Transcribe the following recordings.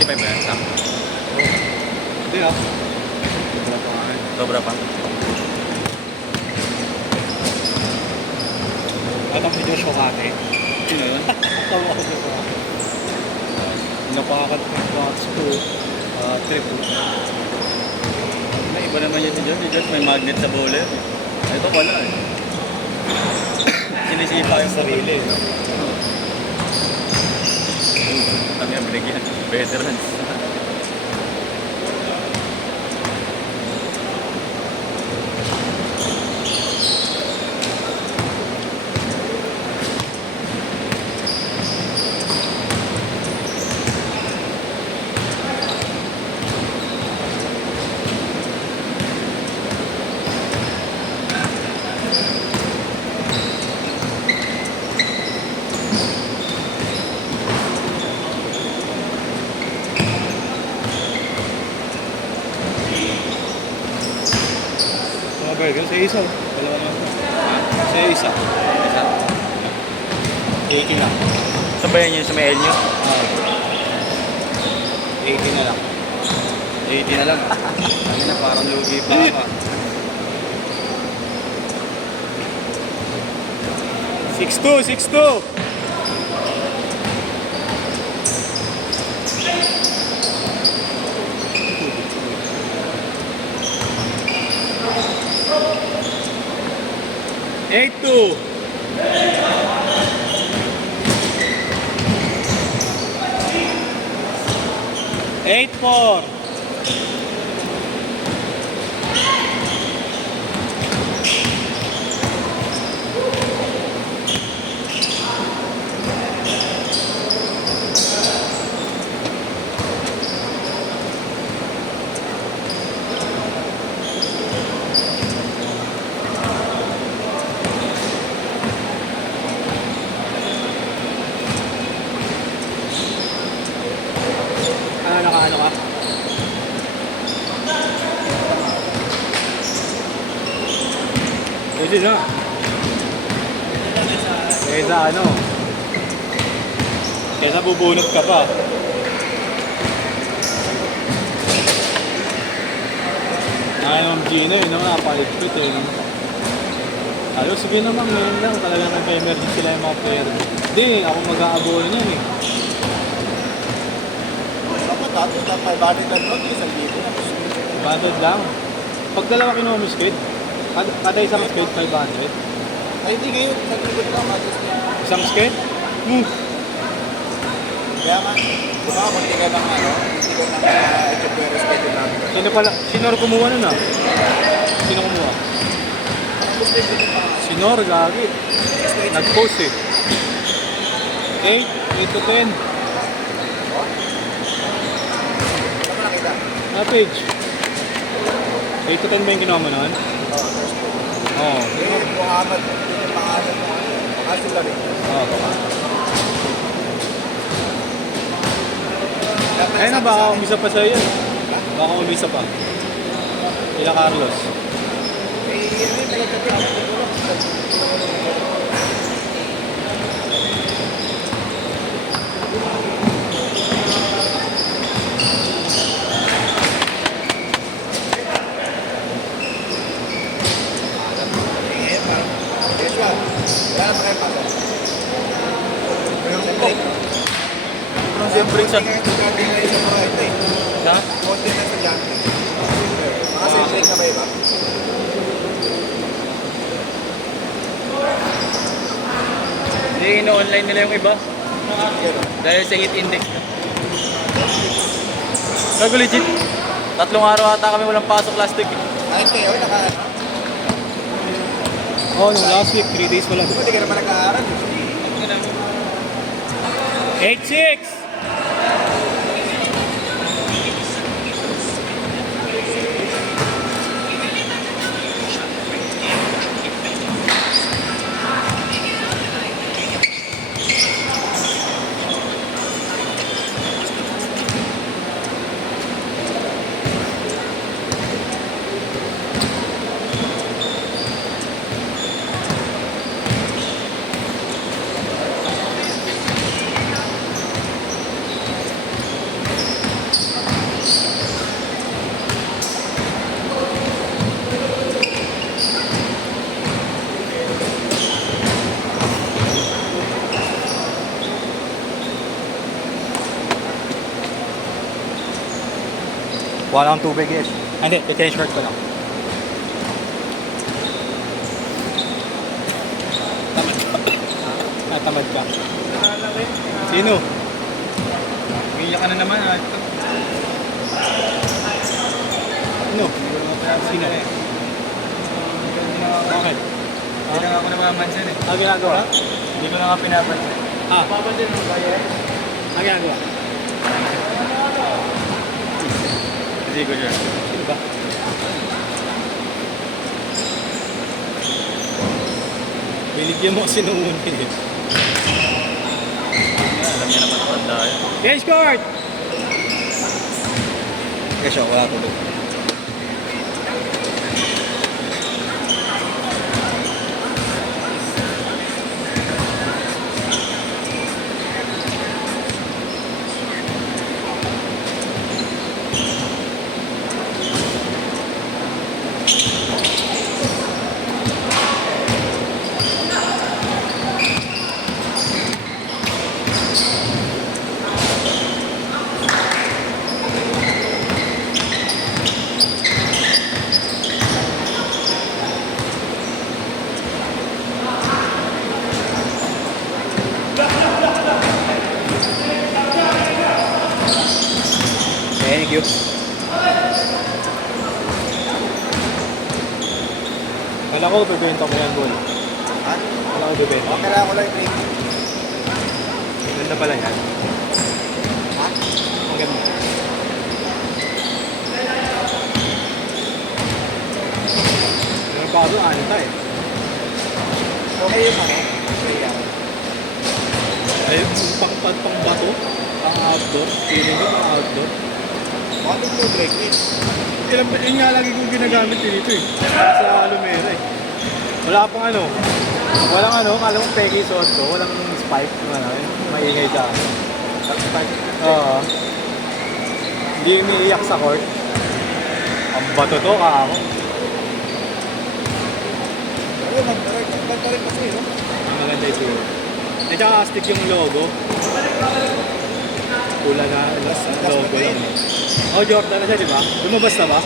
25 ba yan? Sakto. Hindi ah. Sobra pa nga eh. Sobra pa. Alam mo si Joshua Kate? Sino yun? Tawa ko Joshua Kate. Napakat ng box ko. Trip. May iba naman yun si Josh. Si Josh may magnet sa bowler. Ito wala eh. Sinisipa yung Sarili. Kami ang binigyan. Veterans. Mga burger, sa isa. Dalawa naman. Sa isa. Isa. 80 lang. Sabayan nyo sa may L nyo? 80 na lang. 80 na lang. Ano na parang lugi pa ka. 6'2", 6'2". Eight two. Eight four. Nakaano ka? Pwede na. Kaysa ano? Kaysa bubunot ka pa. Ayaw ng Gino yun, napaligpit eh. Ayaw, sige naman, ngayon lang. Talagang nagpa-emergency sila yung mga player. Hindi, ako mag-aabono niyan eh. Dati na 500 lang nun, 1,000 na. Banded lang. Pag dalawa kinuha mo skate, kada isang skate 500. Ay, hindi ngayon. Sa likod lang, matis na. Isang skate? Kaya nga, di ba, munti ka ng ano, munti ka ng Echopero schedule namin. Sino kumuha nun ah? Sino kumuha? Gusto yung dito pa. Sinor, gagi. Nag-post eh. 8 to 10. Saan mo nakita? Page. 8 to 10 ba yung ginawa mo nun? Oo. Eh, Muhammad, yung pangalan mo, baka sila rin. Oo, baka. Ayun na, baka umisa pa sa'yo yan. Baka umisa pa. Ila Carlos. Eh, yun yung pinagkatiyan ko. Joshua, wala na pa kayo pasok. Anong siya break siya? Konti na yung mga ito eh. Ha? Konti na sa jante. Mga break na ba iba? Hindi, ino-online nila yung iba. Dahil sa heat index. Gago legit. 3 araw ata kami walang pasok last week. Kahit kayo, Oh, nung last week, 3 days wala. hindi ka naman nag-aaral. 8-6! Wala akong tubig guys. Hindi, ito short ko lang. Tamad ka. Sino? Umiyak ka na naman. Sino? Sino? Bakit? Hindi na nga ako namamansin eh. Ano ginagawa? Hindi ko na nga pinapansin. Papansin mo ba yan? Ano ginagawa? Hindi ko sure. Sino ba? Binigyan mo kasi nung una eh. Alam niya naman tanda yan. Yes, court! Kasi wala tulog. Thank you. Kala ko bibenta mo yan, Bol. Ha? Kala ko bibenta. Okay lang ako lang i-break. Ganda pala yan. Ha? Ang ganda. Meron pa ako doon, anita eh. Okay yung mga. Okay yan. Ay, pang bato, pang outdoor. Feeling ko pang outdoor. Bakit mo break it? Yun nga lagi kong ginagamit dito eh. Sa Lumera eh. Wala pang ano. Walang ano, alam mo pegi suot ko. Walang spike. Ano, maingay ka. Spike. Oo. Hindi umiiyak sa court. Ang bato to, ako. Oo, maganda rin kasi, no? Ang maganda ito. At saka stick yung logo. Pula na, logo lang. Oh, Jordan na siya, di ba? Lumabas na ba?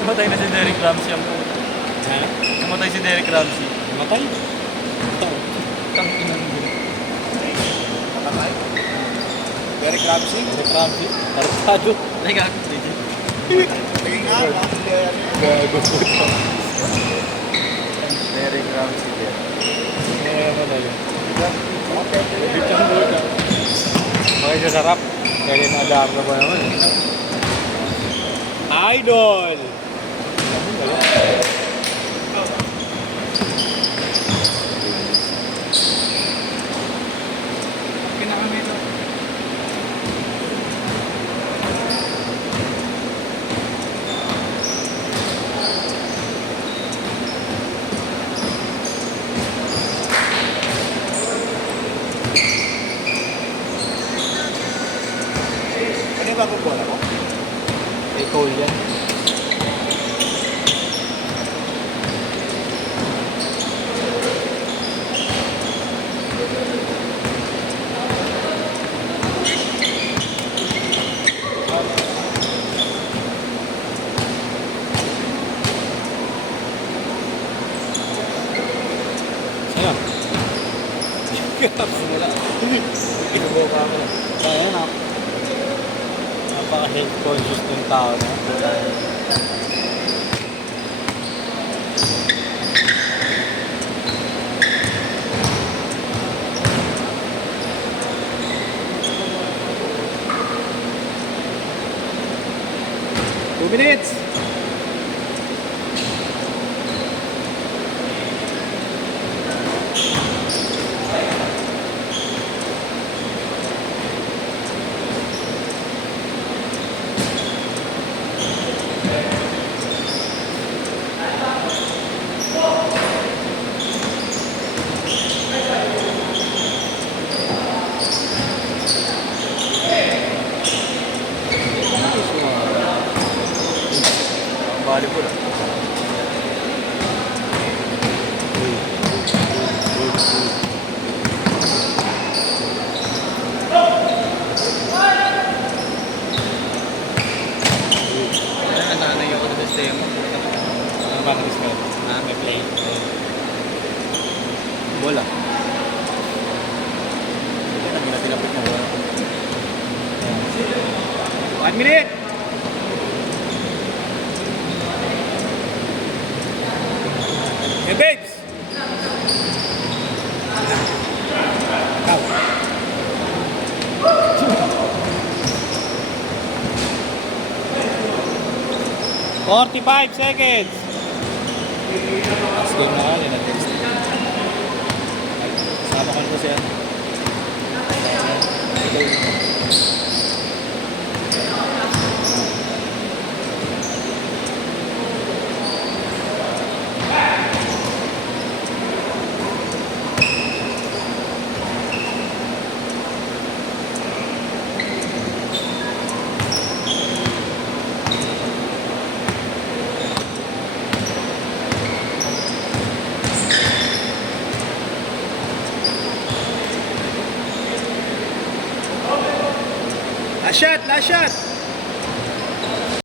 Namatay na si Derek Ramsey ang puto. Ha? Namatay si Derek Ramsey. Matay? Tang inang gino. Patay. Very clumsy. Ramsey? Tartado? Like ako, sige. Tingin nga, Gago po ito. Derek Ramsey din. Ano na yun? Bitang buta. Okay, sa sarap. Kaya na-adar na ba naman eh. Idol! Ano yung bagong bola mo? Kay Cole yan. Ayan. Wala. Pinubuka ako na. Kaya na. Napaka-health conscious ng tao na. Two minutes! pinapit mo. 1 minute! Hey babes! Ikaw. 45 seconds! Last game na kali na text. Sama ko na siya. Last shot! Last shot!